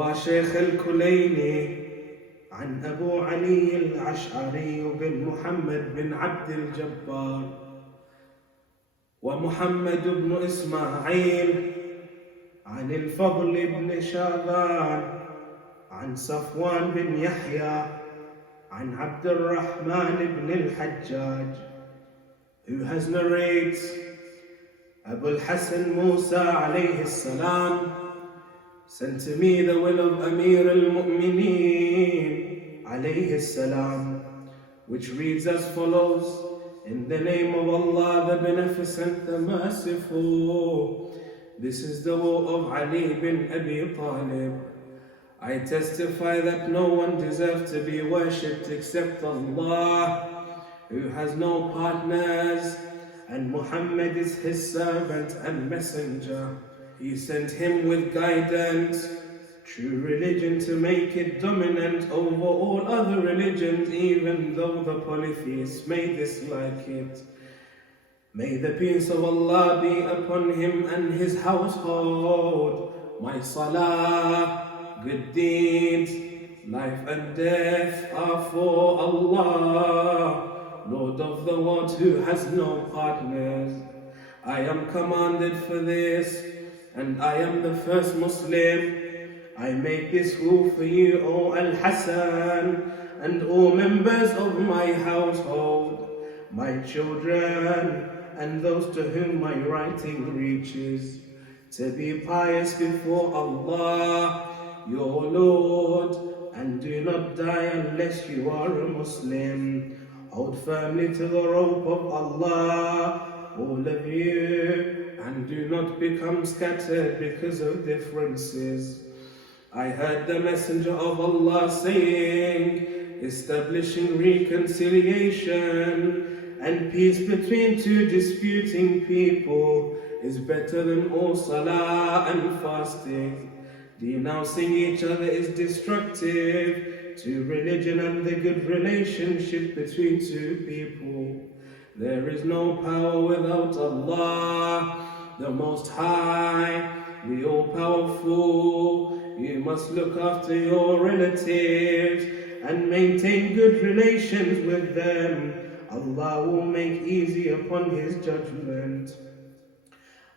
روى شيخ الكليني عن أبو علي الأشعري بن محمد بن عبد الجبار ومحمد بن إسماعيل عن الفضل بن شاذان عن صفوان بن يحيى عن عبد الرحمن بن الحجاج, who has narrated Abu al-Hasan Musa alayhi salam sent to me the will of Amir al-Mu'mineen alayhi salam, which reads as follows: in the name of Allah, the Beneficent, the Merciful. This is the will of Ali bin Abi Talib. I testify that no one deserves to be worshipped except Allah, who has no partners, and Muhammad is his servant and messenger. He sent him with guidance, true religion, to make it dominant over all other religions, even though the polytheists may dislike it. May the peace of Allah be upon him and his household. My salah, good deeds, life and death are for Allah, Lord of the world, who has no partners. I am commanded for this, and I am the first Muslim. I make this rule for you, O Al-Hasan, and all members of my household, my children, and those to whom my writing reaches, to be pious before Allah, your Lord, and do not die unless you are a Muslim. Hold firmly to the rope of Allah, all of you, and do not become scattered because of differences. I heard the Messenger of Allah saying, establishing reconciliation and peace between two disputing people is better than all salah and fasting. Denouncing each other is destructive to religion and the good relationship between two people. There is no power without Allah, the Most High, the All-Powerful. You must look after your relatives and maintain good relations with them. Allah will make easy upon His judgment.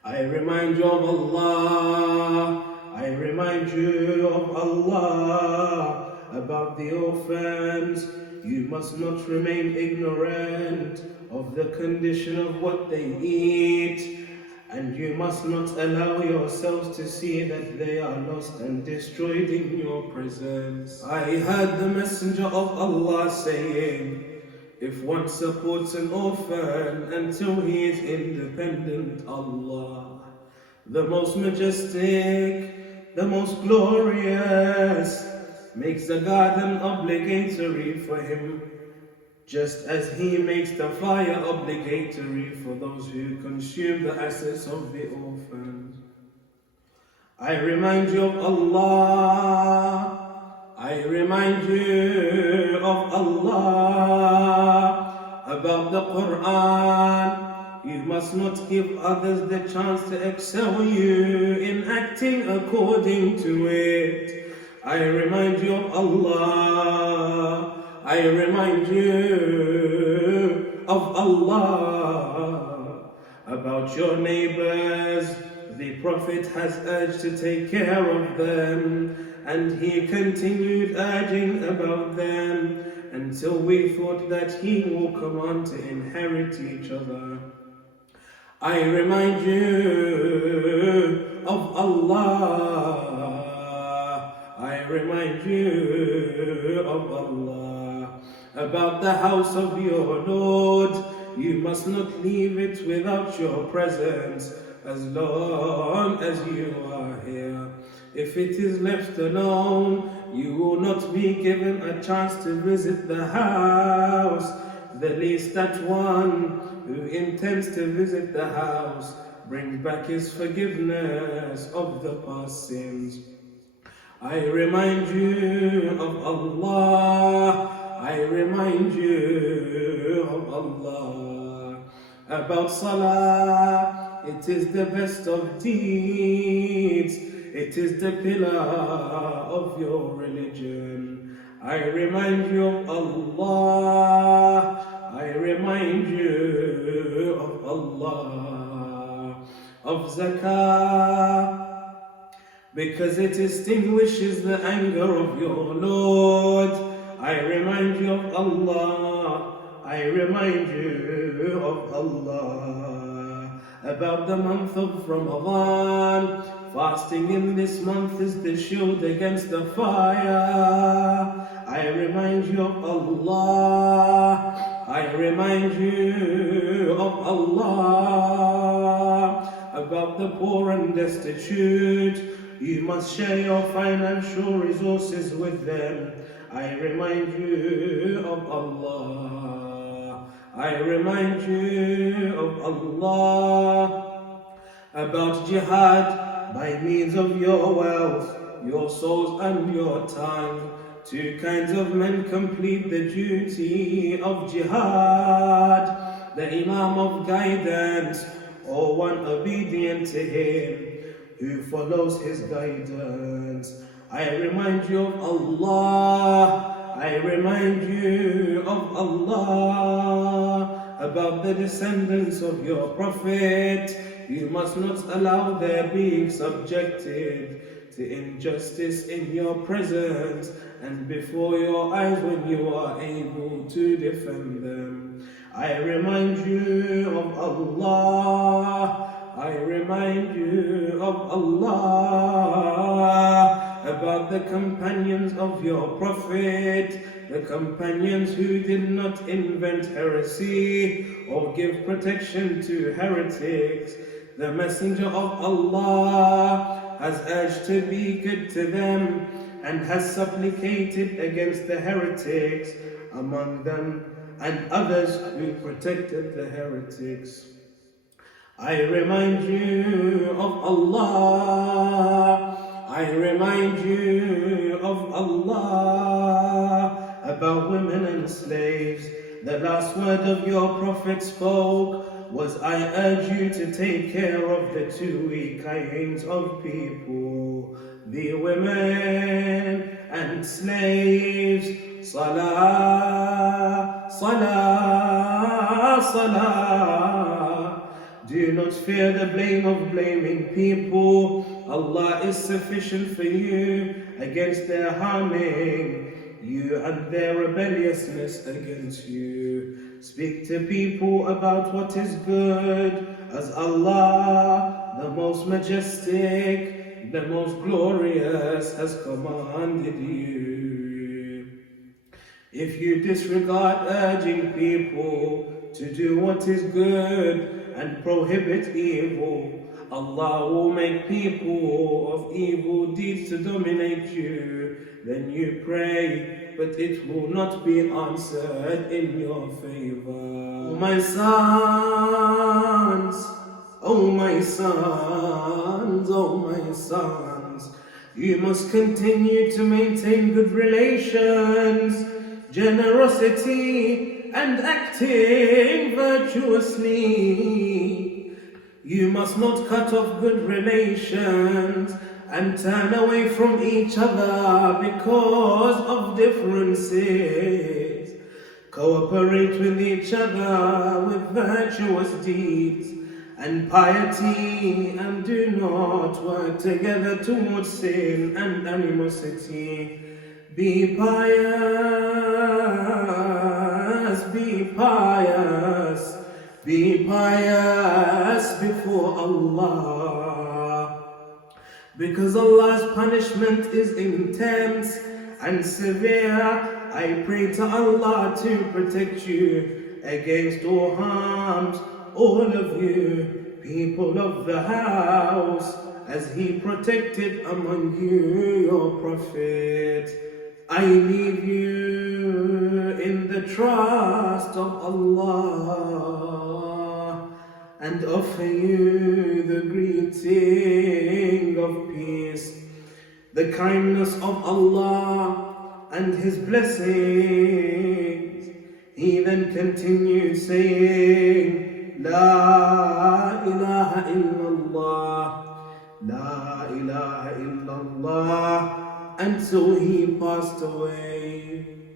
I remind you of Allah. I remind you of Allah about the orphans. You must not remain ignorant of the condition of what they eat, and you must not allow yourselves to see that they are lost and destroyed in your presence. I heard the Messenger of Allah saying, if one supports an orphan until he is independent, Allah, the most majestic, the most glorious, makes the garden obligatory for him, just as he makes the fire obligatory for those who consume the assets of the orphans. I remind you of Allah. I remind you of Allah about the Quran. You must not give others the chance to excel you in acting according to it. I remind you of Allah. I remind you of Allah about your neighbors. The Prophet has urged to take care of them, and he continued urging about them until we thought that he will come on to inherit each other. I remind you of Allah. I remind you of Allah about the house of your Lord. You must not leave it without your presence as long as you are here. If it is left alone, you will not be given a chance to visit the house. The least that one who intends to visit the house brings back his forgiveness of the past sins. I remind you of Allah. I remind you of Allah about Salah. It is the best of deeds. It is the pillar of your religion. I remind you of Allah. I remind you of Allah, of zakah, because it extinguishes the anger of your Lord. I remind you of Allah. I remind you of Allah, about the month of Ramadan. Fasting in this month is the shield against the fire. I remind you of Allah. I remind you of Allah, about the poor and destitute. You must share your financial resources with them. I remind you of Allah. I remind you of Allah, about jihad by means of your wealth, your souls and your time. Two kinds of men complete the duty of jihad: the Imam of guidance, or one obedient to him who follows his guidance. I remind you of Allah. I remind you of Allah, about the descendants of your Prophet. You must not allow their being subjected to injustice in your presence and before your eyes when you are able to defend them. I remind you of Allah. I remind you of Allah, about the companions of your Prophet, the companions who did not invent heresy or give protection to heretics. The Messenger of Allah has urged to be good to them and has supplicated against the heretics among them and others who protected the heretics. I remind you of Allah. I remind you of Allah, about women and slaves. The last word of your Prophet spoke was, I urge you to take care of the two weak kinds of people, the women and slaves. Salah, salah, salah. Do not fear the blame of blaming people. Allah is sufficient for you against their harming you and their rebelliousness against you. Speak to people about what is good, as Allah, the most majestic, the most glorious, has commanded you. If you disregard urging people to do what is good and prohibit evil, Allah will make people of evil deeds to dominate you. Then you pray, but it will not be answered in your favor. Oh my sons, oh my sons, oh my sons, you must continue to maintain good relations, generosity, and acting virtuously. You must not cut off good relations and turn away from each other because of differences. Cooperate with each other with virtuous deeds and piety, and do not work together towards sin and animosity. Be pious, be pious, be pious before Allah, because Allah's punishment is intense and severe. I pray to Allah to protect you against all harms, all of you, people of the house, as He protected among you your Prophet. I leave you in the trust of Allah and offer you the greeting of peace, the kindness of Allah and His blessings. He then continued saying, La ilaha illallah, La ilaha illallah. Allah until he passed away.